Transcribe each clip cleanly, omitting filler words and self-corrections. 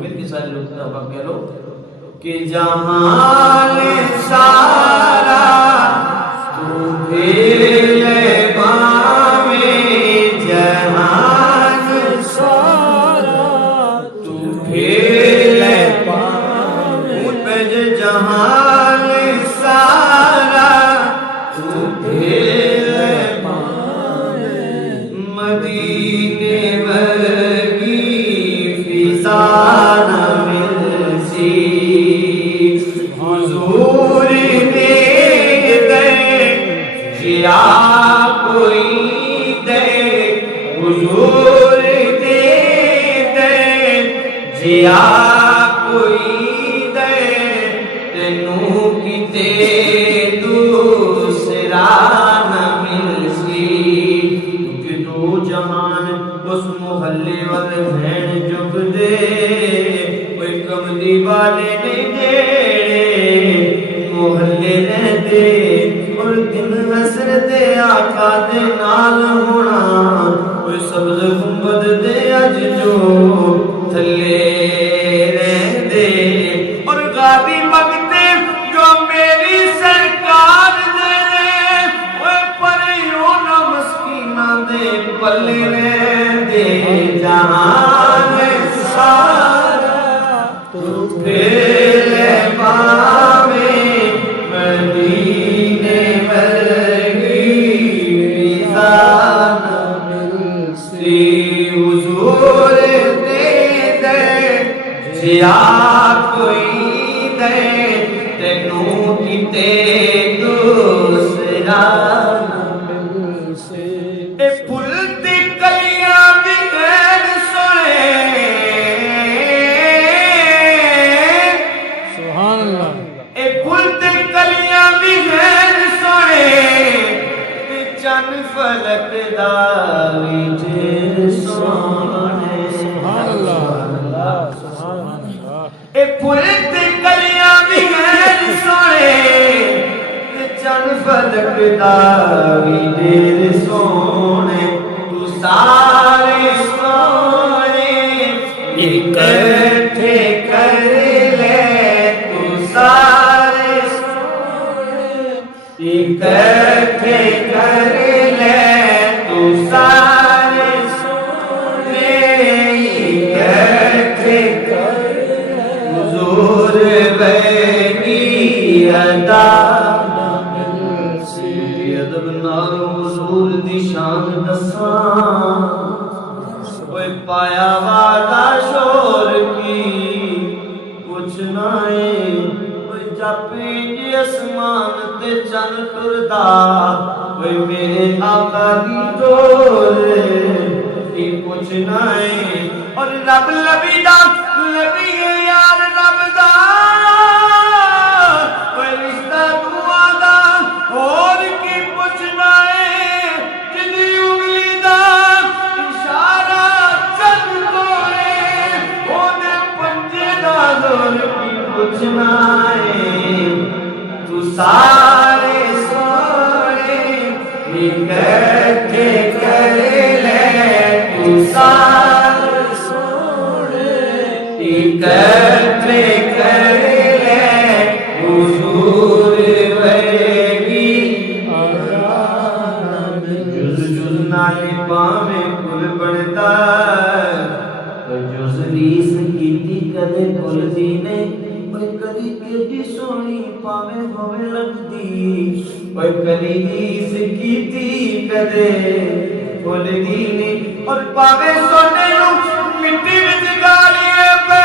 مل کے سارے لوگ تبا کہہ لو کہ جہان سارا تو بھیلے باوے جہان سارا تو بھیلے باوے پج جہان سارا تو بھیلے باوے مدینے ورگی فضا نہ ملسی حضور دے دے جیا کوئی دے حضور دے دے جیا کوئی دے تینوں کتے دوسرا نہ ملسی کیونکہ دو جہان اس محلے والے بہن جگ دے کوئی کملی والے نہیں جیڑے محلے رہتے اور دن حسر دے آقا دے نال ہونا کوئی سبز گنبد دے اج جو تھلے رہتے اور غازی مگتے جو میری سرکار دے وہ پریوں نہ مسکینہ دے پلے رہتے جہان سارا تو بھیلے باوے مدینے ورگی فضا نہ ملسی حضور دے دے جیا کوئی دے تینوں کتے دوسرا نہ ملسی اے پھل تے کلیاں بھی غیر سنے سبحان اللہ اے پھل تے کلیاں بھی غیر سنے تے چن فلک دا وی جے سونے سبحان اللہ سبحان اللہ اے پھل تے کلیاں بھی غیر سنے تے چن فلک دا وی جے سونے تو سارے سونے اکٹھے کر لے تو سارے سونے اکٹھے کر لے تو سارے سونے اکٹھے کر لے حضور بینی ادا نہ ملسی ادب نال حضور دی شان دساں کوئی پایا وعدہ شور کی کچھ نائے کوئی جاپی جی اسمان تے چن ٹردا کوئی میرے آقا دی ڈور کی کچھ نائے اور رب لبی دا لبی یار رب دا کوئی رشتہ دعا دا اور کی کچھ نائے جدی انگلی دا اشارہ چل دوڑے اونے پنجے دا دور کی کچھ نائے تو سارے سوڑے اکٹھے کر لے تو سارے سوڑے اکٹھے کر لے حضور ورگی جز جز نالی پاوے کل بڑھتا جز ریس کیتی کدے کل دینے کدی کیتی سونی پاوے ہوئے لگدی کدی ریس کیتی کدے کل دینے اور پاوے سونے نو مٹی وچ گالیے پہ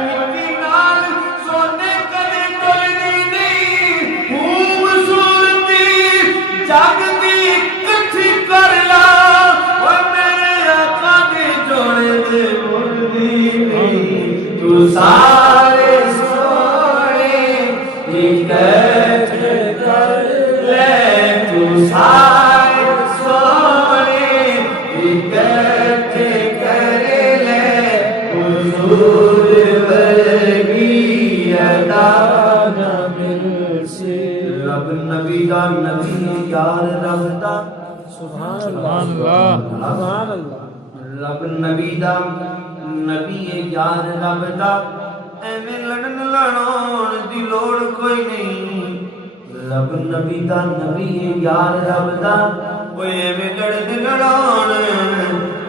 مٹی نال سونے کدے کل دینے خوبصورتی جگ دی کٹھی کر لا میرے آقا دے جوڑے دے مڑ دی تو سارے سوڑے اکٹھے کر لے تو سارے سوڑے اکٹھے کر لے حضور ورگی ادا نہ ملسی رب نبی دا نبی یار رب دا سبحان اللہ سبحان اللہ رب نبی دا نبی یار رب دا ایویں لڑن لڑاؤن دی لوڑ کوئی نہیں رب نبی دا نبی یار رب دا کوئی ایویں لڑن لڑاؤن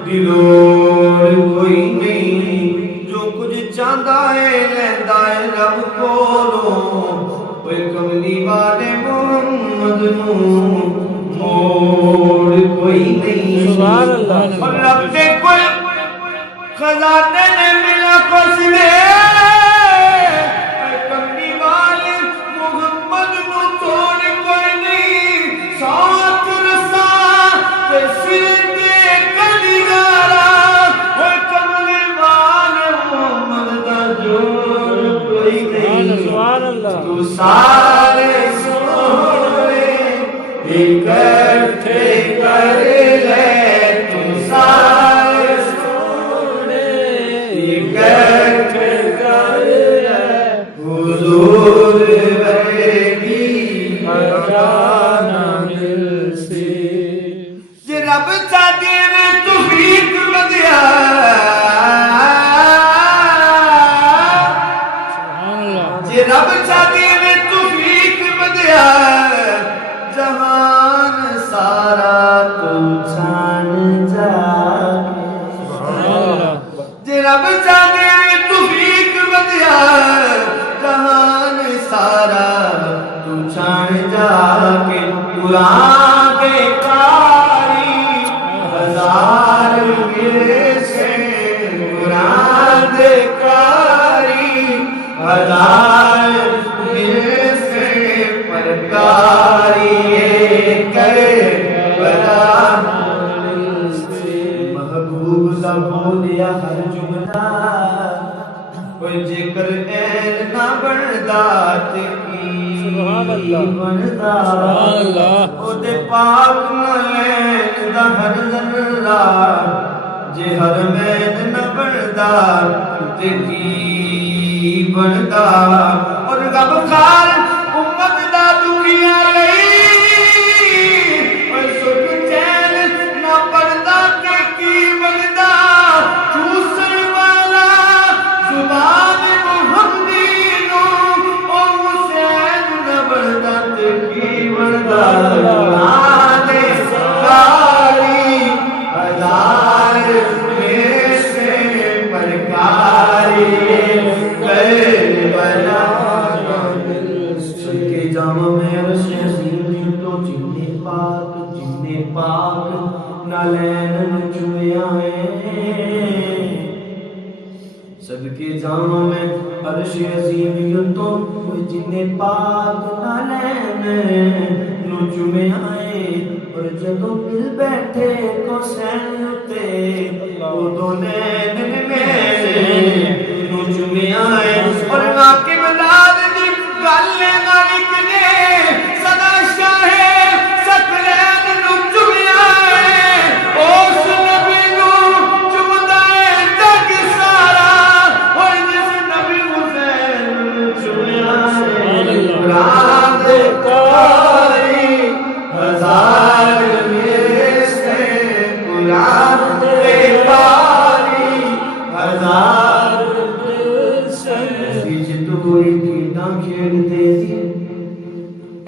دی لوڑ کوئی نہیں جو کچھ چاہتا ہے لیندا ہے رب کولوں کوئی کملی والے محمد نوں موڑ کوئی نہیں سبحان اللہ اور رب دے کوئی خزانے نے ملا کچھ نے کملی والے محمد نوں توڑ کوئی نہیں ساتھ رسا تے سر دے کدی گارا اور کملی والے محمد دا جوڑ کوئی نہیں سبحان اللہ تو سارے سونے اکٹھے کر لے تو سارے سونے اکٹھے کر لے حضور بیگی جانا مل سی جے رب چاہتے میں توفیق بدیا سبحان اللہ جے رب چاہتے میں توفیق بدیا جہان سارا تو چھان جا سبحان اللہ جے رب چاہتے میں توفیق بدیا جہان سارا تو چھان جا کے قرآن کے قاری ہزار میرے سے قرآن کے قاری ہزار میرے سے پرکاری محبوب دا بولیا ہر جملہ کوئی ذکر این نہ بندا تے کی بندا سبحان اللہ او دے پاک ملین دا ہر ذرہ جے ہر مین نہ بندا تے کی بندا اور غم خار امت دا دکھیا لئی اور سکھ چین نہ پڑدا تے کی بندا چوسن والا زبان محمدی نوں او حسین نہ بندا تے کی بندا قرآن کاری ہزار میں سے پرکاری کربلا کے جام میں عرش عظیم تو جن پاک نالین چویا ہے سب کے جام میں عرش عظیم تو جن پاک نالین چویا ہے اور جدو مل بیٹھے کو سین تے او نین میں چویا ہے اور واقعی ملاد دی گل مالک نے صدا شاہ سکلین نو چویا ہے اس نبی نو چومدا ہے جگ سارا اور جس نبی حسین چویا ہے قرآن دے قاری ہزار میرے سے قرآن دے قاری ہزار ایسی جد ہوئی کھیٹاں کھیڑ دے دی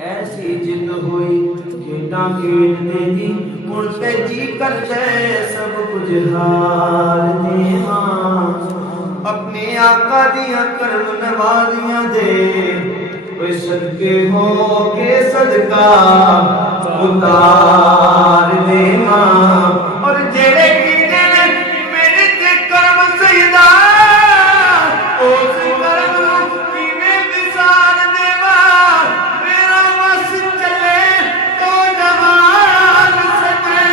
ایسی جد ہوئی کھیٹاں کھیڑ دے دی مڑتے جی کر جائے سب کچھ ہار دے ماں اپنی آقا دیا کرم نوازیاں دے کوئی صدقے ہو کے صدقہ اتار دے ماں اور جیڑے کیتے میرے تے کرم سیدہ اس کرم کی میں بسار دیوا میرا بس چلے تو جہان سجے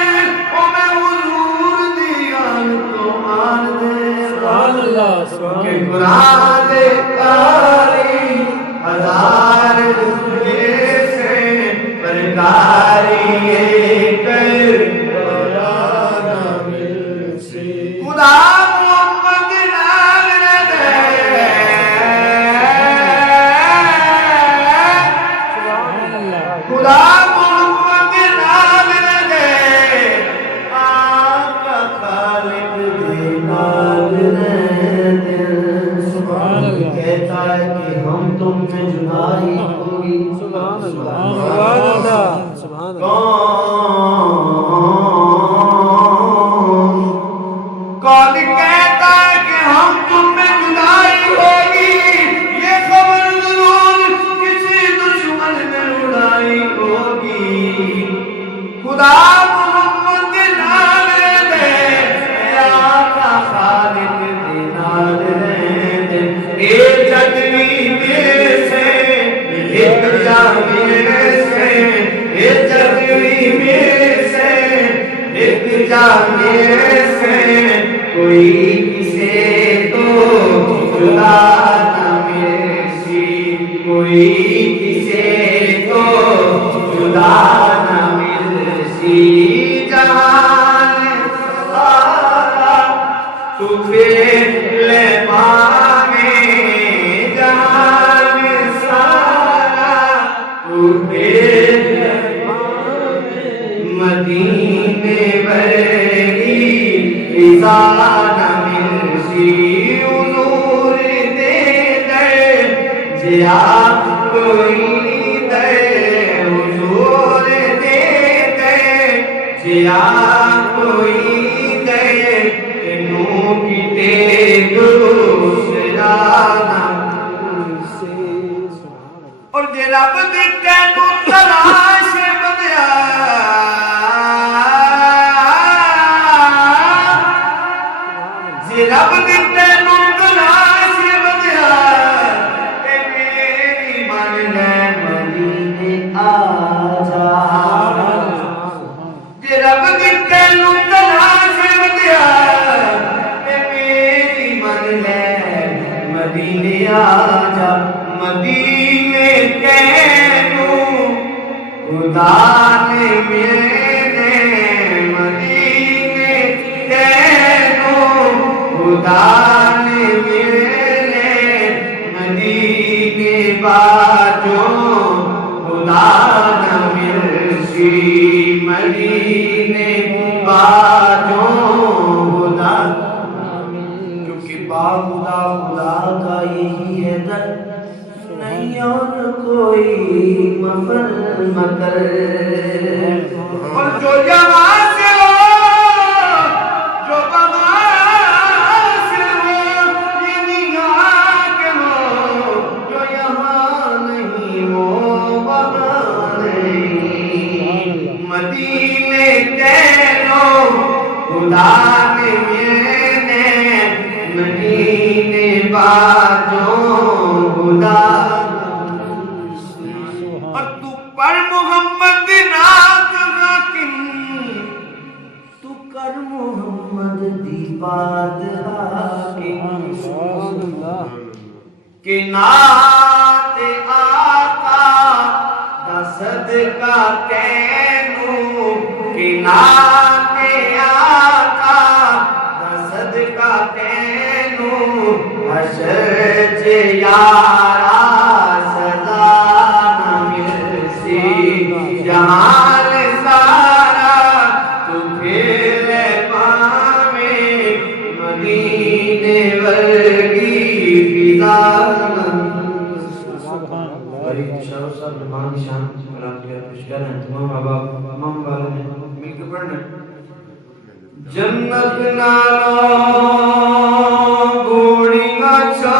او میں حضور دیان تو مان دے سبحان اللہ سبحان کہ اللہ قرآن دے قاری ہزار میرے سے پرکاری کر بلانا مل سے خدا محمد نال دے سبحان اللہ خدا محمد نال دے آقا خالق دے نال دے میں جدائی ہوگی سبحان اللہ سبحان اللہ کون کہتا ہے کہ ہم تم میں جدائی ہوگی یہ خبر ضرور کسی دشمن میں اڑائی ہوگی خدا محمد کے نام دے یا آقا خالق کے نام دے ایک جگوی میں سے ایک جامی سے ایک جگوی میں سے ایک جامی سے کوئی کسے تو جدا نہ مرسی کوئی کسے تو جدا نہ مرسی جہان سارا تو پھر لے پانے جہان سارا تو پھر لے پانے مدینے بری رضا نہ مرسی نور دے دے جیا کوئی دے حضور دے دے جیا کوئی دے نو کی تے دوسرا نہ اور جے رب دتے نو تلاش بدیا رب دیتے نو تلاش بدیا کہ میری من لے مدینے آجا جی رب دیتے نو تلاش بدیا کہ میری من لے مدینے آجا مدینے کہنو خدا نے میرے مدینے کہنو خدا نے میرے مدینے باجوں خدا نہ مرسی مدینے باجوں خدا کیونکہ با خدا خدا کا یہی ہے در نہیں اور کوئی مفر مکر اور جو جہاں سے ہو جو مدینے تینو خدا نے میرے مدینے باجوں خدا اور تو پر محمد نات حاکم تو کر محمد دی بات حاکم کہ نات آقا دا صدقہ تینو کہ نات آقا دا صدقہ تینو حشر چے یارا سزا نہ مرسی جہان سارا تو پھر پاویں مدینے ورگی فضا غریب شاہ صاحب رحمان شان کلام کے پیشکار ہیں تمام احباب تمام والے مل کے پڑھنا جنت نالو گوڑی گچھا